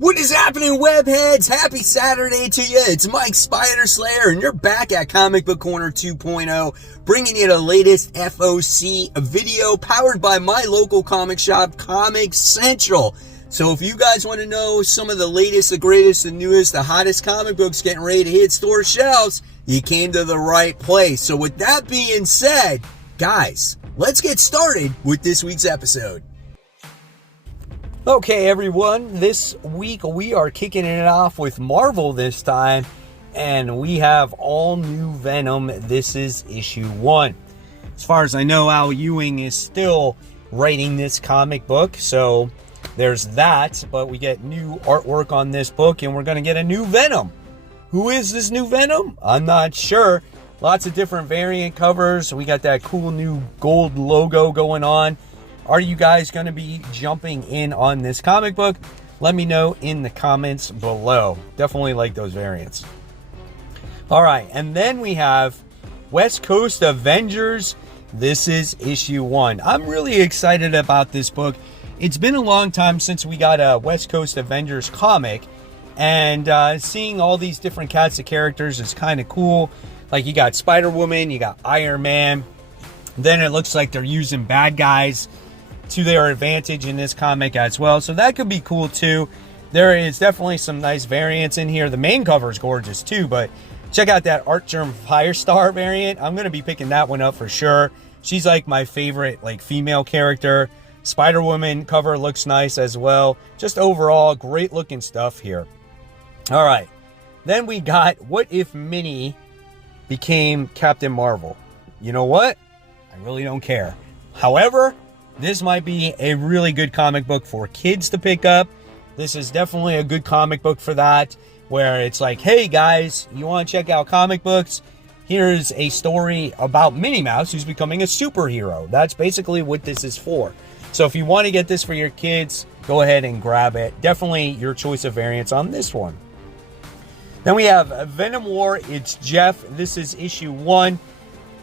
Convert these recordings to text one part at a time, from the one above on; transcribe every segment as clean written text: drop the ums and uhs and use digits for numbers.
What is happening, webheads? Happy Saturday to you. It's Mike Spider Slayer, and you're back at Comic Book Corner 2.0, bringing you the latest FOC video powered by my local comic shop, Comic Central. So if you guys want to know some of the latest, the greatest, the newest, the hottest comic books getting ready to hit store shelves, you came to the right place. So with that being said, guys, let's get started with this week's episode. Okay, everyone, this week we are kicking it off with Marvel this time, and we have all new Venom. This is issue 1. As far as I know, Al Ewing is still writing this comic book, so there's that, but we get new artwork on this book, and we're going to get a new Venom. Who is this new Venom? I'm not sure. Lots of different variant covers. We got that cool new gold logo going on. Are you guys going to be jumping in on this comic book? Let me know in the comments below. Definitely like those variants. All right, and then we have West Coast Avengers. This is issue 1. I'm really excited about this book. It's been a long time since we got a West Coast Avengers comic, and seeing all these different cast of characters is kind of cool. Like, you got Spider-Woman, you got Iron Man. Then it looks like they're using bad guys to their advantage in this comic as well, so that could be cool too. There is definitely some nice variants in here. The main cover is gorgeous too, but check out that Artgerm Firestar variant. I'm going to be picking that one up for sure. She's like my favorite like female character. Spider-Woman cover looks nice as well. Just overall great looking stuff here. All right, then we got What If Minnie Became Captain Marvel. You know what? I really don't care. However, this might be a really good comic book for kids to pick up. This is definitely a good comic book for that, where it's like, hey guys, you want to check out comic books? Here's a story about Minnie Mouse who's becoming a superhero. That's basically what this is for. So if you want to get this for your kids, go ahead and grab it. Definitely your choice of variants on this one. Then we have Venom War. It's Jeff. This is issue 1.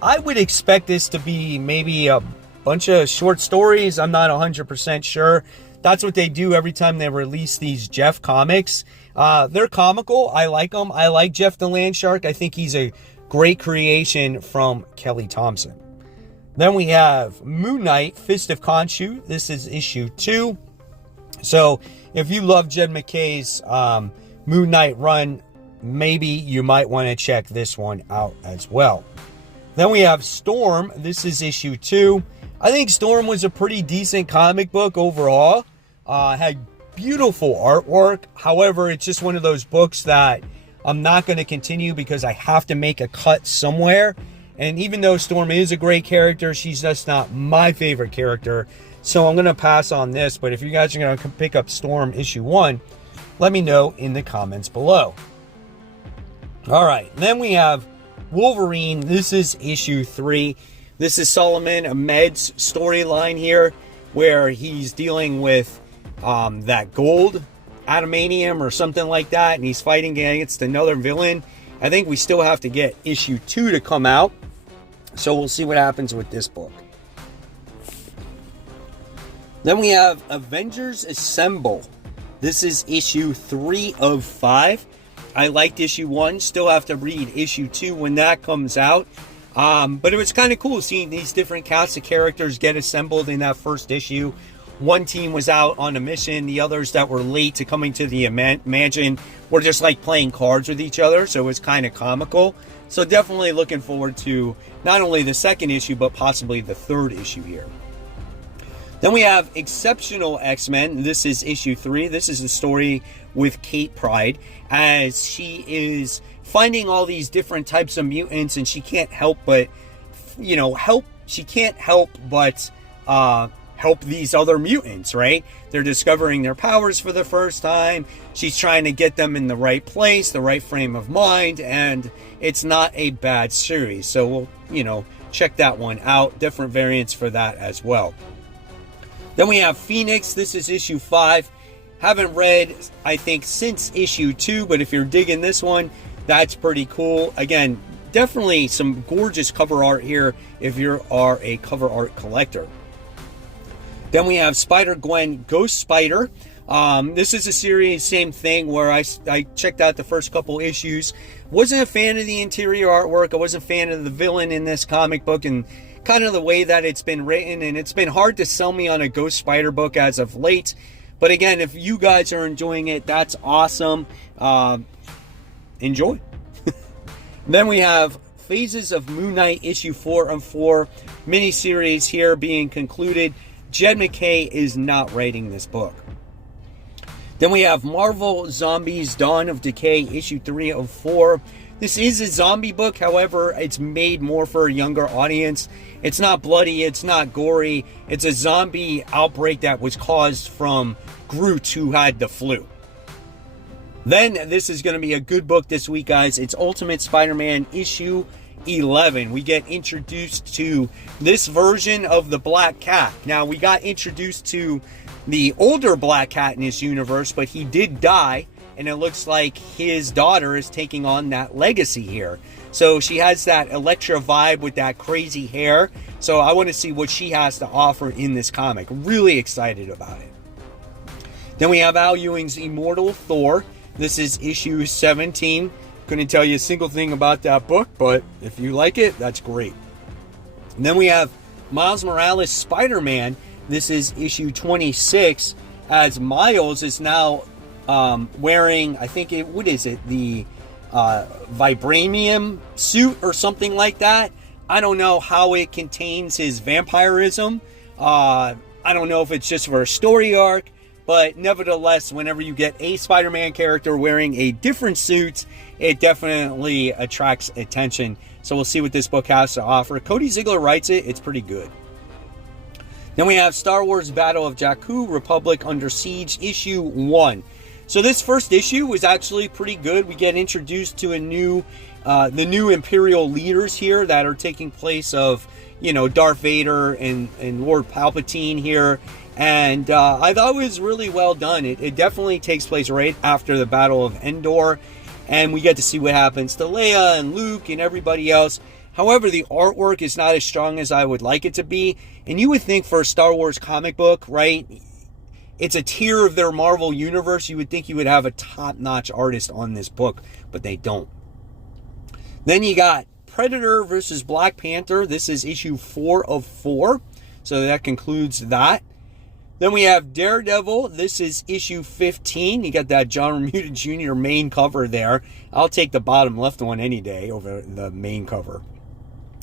I would expect this to be maybe a bunch of short stories. I'm not 100% sure. That's what they do every time they release these Jeff comics. They're comical. I like them. I like Jeff the Land Shark. I think he's a great creation from Kelly Thompson. Then we have Moonlight, Fist of Khonshu. This is issue 2. So if you love Jed MacKay's Moon Knight run, maybe you might want to check this one out as well. Then we have Storm. This is issue 2. I think Storm was a pretty decent comic book overall. Had beautiful artwork. However, it's just one of those books that I'm not going to continue because I have to make a cut somewhere. And even though Storm is a great character, she's just not my favorite character. So I'm going to pass on this. But if you guys are going to pick up Storm issue 1, let me know in the comments below. All right, then we have Wolverine. This is issue 3. This is Solomon Ahmed's storyline here, where he's dealing with that gold adamantium or something like that, and he's fighting against another villain. I think we still have to get issue 2 to come out, so we'll see what happens with this book. Then we have Avengers Assemble. This is issue 3 of 5. I liked issue 1, still have to read issue 2 when that comes out. But it was kind of cool seeing these different casts of characters get assembled in that first issue. One team was out on a mission. The others that were late to coming to the mansion were just like playing cards with each other. So it was kind of comical. So definitely looking forward to not only the second issue, but possibly the third issue here. Then we have Exceptional X-Men. This is issue 3. This is the story with Kate Pryde as she is finding all these different types of mutants, and she can't help but, help these other mutants, right? They're discovering their powers for the first time. She's trying to get them in the right place, the right frame of mind, and it's not a bad series. So we'll, check that one out. Different variants for that as well. Then we have Phoenix. This is issue 5. Haven't read, I think, since issue 2, but if you're digging this one, that's pretty cool. Again, definitely some gorgeous cover art here if you are a cover art collector. Then we have SpiderGwen Ghost Spider. This is a series, same thing, where I checked out the first couple issues. Wasn't a fan of the interior artwork. I wasn't a fan of the villain in this comic book and kind of the way that it's been written. And it's been hard to sell me on a Ghost Spider book as of late. But again, if you guys are enjoying it, that's awesome. Enjoy. Then we have Phases of Moonlight issue 4 of 4 miniseries here being concluded. Jed MacKay is not writing this book. Then we have Marvel Zombies Dawn of Decay issue 3 of 4. This is a zombie book, however, it's made more for a younger audience. It's not bloody, it's not gory. It's a zombie outbreak that was caused from Groot, who had the flu. Then this is going to be a good book this week, guys. It's Ultimate Spider-Man issue 11. We get introduced to this version of the Black Cat. Now, we got introduced to the older Black Cat in this universe, but he did die, and it looks like his daughter is taking on that legacy here. So she has that Elektra vibe with that crazy hair. So I want to see what she has to offer in this comic. Really excited about it. Then we have Al Ewing's Immortal Thor. This is issue 17. Couldn't tell you a single thing about that book, but if you like it, that's great. And then we have Miles Morales Spider-Man. This is issue 26, as Miles is now wearing, I think, what is it? The vibranium suit or something like that. I don't know how it contains his vampirism. I don't know if it's just for a story arc, but nevertheless, whenever you get a Spider-Man character wearing a different suit, it definitely attracts attention. So we'll see what this book has to offer. Cody Ziegler writes it. It's pretty good. Then we have Star Wars Battle of Jakku, Republic Under Siege, issue 1. So this first issue was actually pretty good. We get introduced to the new Imperial leaders here that are taking place of, Darth Vader and Lord Palpatine here. And I thought it was really well done. It definitely takes place right after the Battle of Endor. And we get to see what happens to Leia and Luke and everybody else. However, the artwork is not as strong as I would like it to be. And you would think for a Star Wars comic book, right? It's a tier of their Marvel universe. You would think you would have a top-notch artist on this book, but they don't. Then you got Predator versus Black Panther. This is issue 4 of 4. So that concludes that. Then we have Daredevil. This is issue 15. You got that John Romita Jr. main cover there. I'll take the bottom left one any day over the main cover.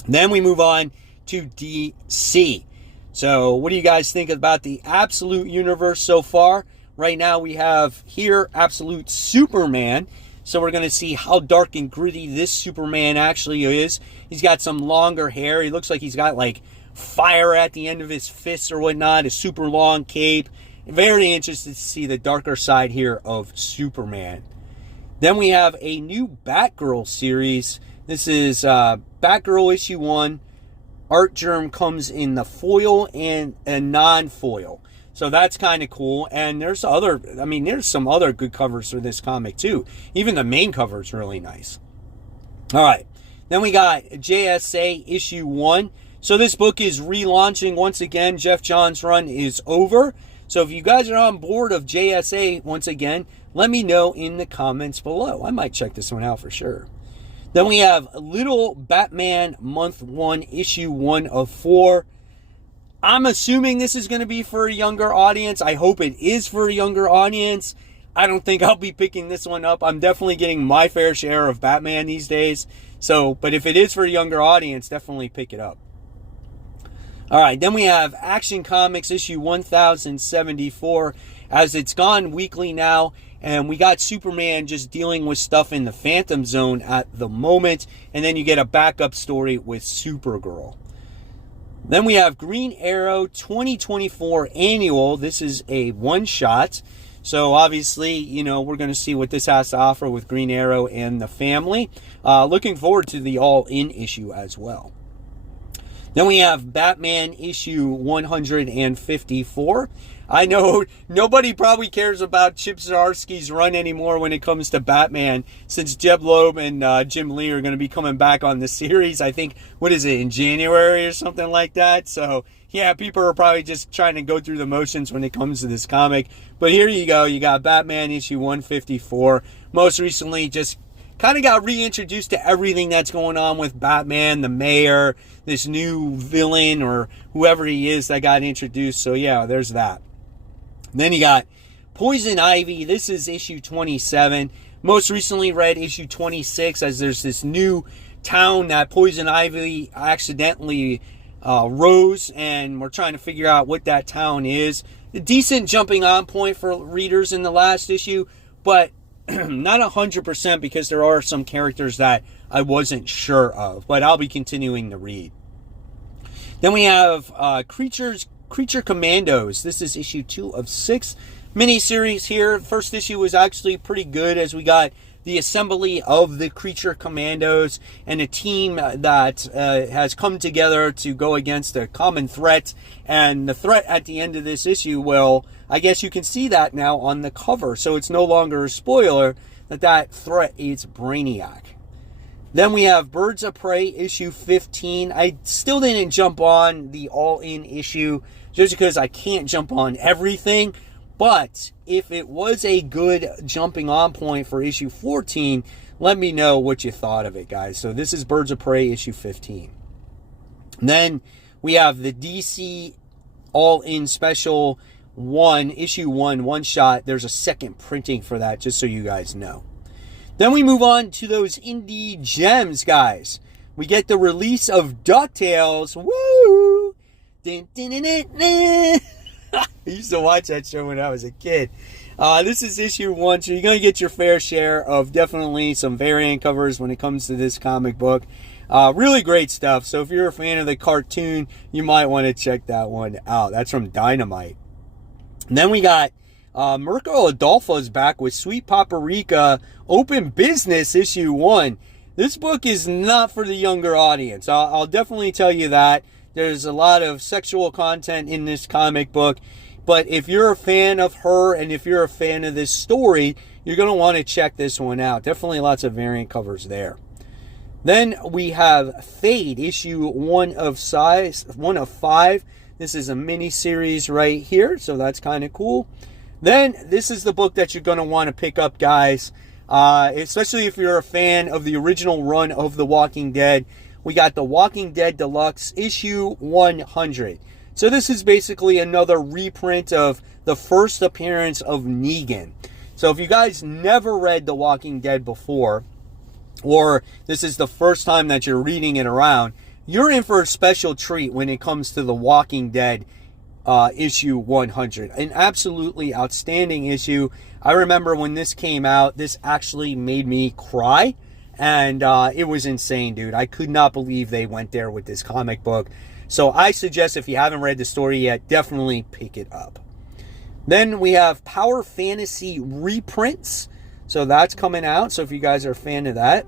Then we move on to DC. So what do you guys think about the Absolute Universe so far? Right now we have here Absolute Superman. So we're going to see how dark and gritty this Superman actually is. He's got some longer hair. He looks like he's got like fire at the end of his fists or whatnot, a super long cape. Very interested to see the darker side here of Superman. Then we have a new Batgirl series. This is Batgirl issue 1. Art Germ comes in the foil and a non-foil. So that's kind of cool. And there's some other good covers for this comic too. Even the main cover is really nice. All right. Then we got JSA issue 1. So this book is relaunching once again. Jeff Johns' run is over. So if you guys are on board of JSA once again, let me know in the comments below. I might check this one out for sure. Then we have Little Batman Month 1, issue 1 of 4. I'm assuming this is going to be for a younger audience. I hope it is for a younger audience. I don't think I'll be picking this one up. I'm definitely getting my fair share of Batman these days. So, but if it is for a younger audience, definitely pick it up. All right, then we have Action Comics issue 1074, as it's gone weekly now, and we got Superman just dealing with stuff in the Phantom Zone at the moment, and then you get a backup story with Supergirl. Then we have Green Arrow 2024 Annual. This is a one-shot, so obviously, we're going to see what this has to offer with Green Arrow and the family. Looking forward to the All-In issue as well. Then we have Batman issue 154. I know nobody probably cares about Chip Zdarsky's run anymore when it comes to Batman, since Jeb Loeb and Jim Lee are going to be coming back on the series. I think, in January or something like that. So yeah, people are probably just trying to go through the motions when it comes to this comic. But here you go. You got Batman issue 154. Most recently, just kind of got reintroduced to everything that's going on with Batman, the mayor, this new villain, or whoever he is that got introduced. So, yeah, there's that. Then you got Poison Ivy. This is issue 27. Most recently read issue 26, as there's this new town that Poison Ivy accidentally rose, and we're trying to figure out what that town is. A decent jumping on point for readers in the last issue, but not 100% because there are some characters that I wasn't sure of, but I'll be continuing to read. Then we have Creature Commandos. This is issue 2 of 6 miniseries here. First issue was actually pretty good, as we got the assembly of the Creature Commandos and a team that has come together to go against a common threat. And the threat at the end of this issue, well, I guess you can see that now on the cover. So it's no longer a spoiler that threat is Brainiac. Then we have Birds of Prey issue 15. I still didn't jump on the Allin issue just because I can't jump on everything. But if it was a good jumping on point for issue 14, let me know what you thought of it, guys. So this is Birds of Prey issue 15. Then we have the DC All-In Special 1, issue 1, one shot. There's a second printing for that, just so you guys know. Then we move on to those indie gems, guys. We get the release of DuckTales. Woo! Dun, dun, dun, dun, dun. I used to watch that show when I was a kid. This is issue 1, so you're going to get your fair share of definitely some variant covers when it comes to this comic book. Really great stuff. So if you're a fan of the cartoon, you might want to check that one out. That's from Dynamite. And then we got Mirko Adolfo's back with Sweet Paprika Open Business issue 1. This book is not for the younger audience. I'll definitely tell you that. There's a lot of sexual content in this comic book. But if you're a fan of her and if you're a fan of this story, you're going to want to check this one out. Definitely lots of variant covers there. Then we have Fade, issue 1 of 5. This is a mini series right here, so that's kind of cool. Then this is the book that you're going to want to pick up, guys. Especially if you're a fan of the original run of The Walking Dead. We got The Walking Dead Deluxe issue 100. So this is basically another reprint of the first appearance of Negan. So if you guys never read The Walking Dead before, or this is the first time that you're reading it around, you're in for a special treat when it comes to The Walking Dead issue 100. An absolutely outstanding issue. I remember when this came out, this actually made me cry. And it was insane, dude. I could not believe they went there with this comic book. So I suggest if you haven't read the story yet, definitely pick it up. Then we have Power Fantasy reprints. So that's coming out. So if you guys are a fan of that.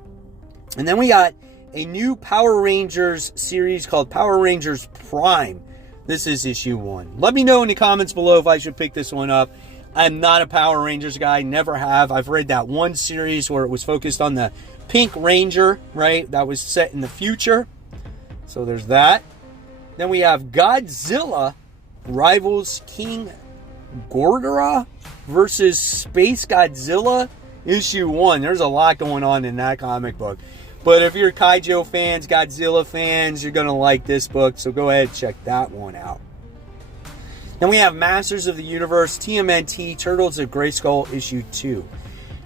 And then we got a new Power Rangers series called Power Rangers Prime. This is issue 1. Let me know in the comments below if I should pick this one up. I'm not a Power Rangers guy. Never have. I've read that one series where it was focused on the Pink Ranger, right? That was set in the future. So there's that. Then we have Godzilla Rivals King Ghidorah versus Space Godzilla issue 1. There's a lot going on in that comic book. But if you're Kaijo fans, Godzilla fans, you're going to like this book. So go ahead and check that one out. Then we have Masters of the Universe TMNT Turtles of Grayskull issue 2.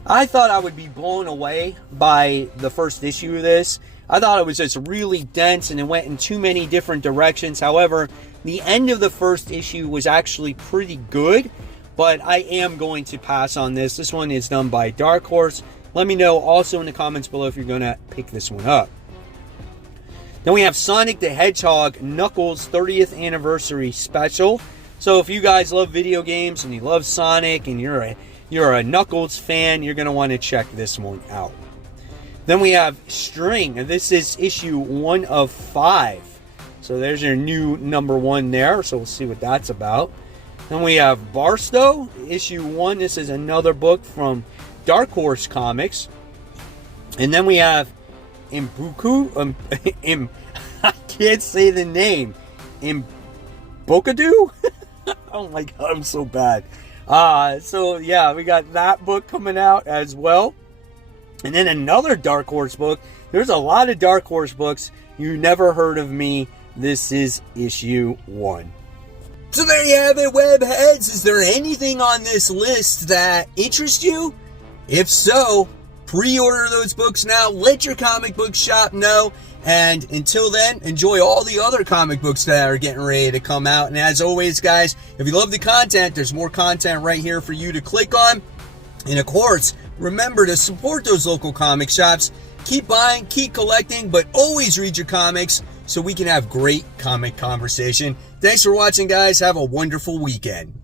I thought I would be blown away by the first issue of this. I thought it was just really dense and it went in too many different directions. However, the end of the first issue was actually pretty good, but I am going to pass on this. This one is done by Dark Horse. Let me know also in the comments below if you're going to pick this one up. Then we have Sonic the Hedgehog Knuckles 30th Anniversary Special. So if you guys love video games and you love Sonic and you're a Knuckles fan, you're going to want to check this one out. Then we have String. This is issue 1 of 5. So there's your new number 1 there. So we'll see what that's about. Then we have Barto, issue 1. This is another book from Dark Horse Comics. And then we have Imbuku. I can't say the name. Bookadoo? Oh my god, I'm so bad. So yeah, we got that book coming out as well. And then another Dark Horse book. There's a lot of Dark Horse books. You never heard of me. This is issue 1. So there you have it, webheads. Is there anything on this list that interests you? If so, pre-order those books now. Let your comic book shop know. And until then, enjoy all the other comic books that are getting ready to come out. And as always, guys, if you love the content, there's more content right here for you to click on. And of course, remember to support those local comic shops. Keep buying, keep collecting, but always read your comics so we can have great comic conversation. Thanks for watching, guys. Have a wonderful weekend.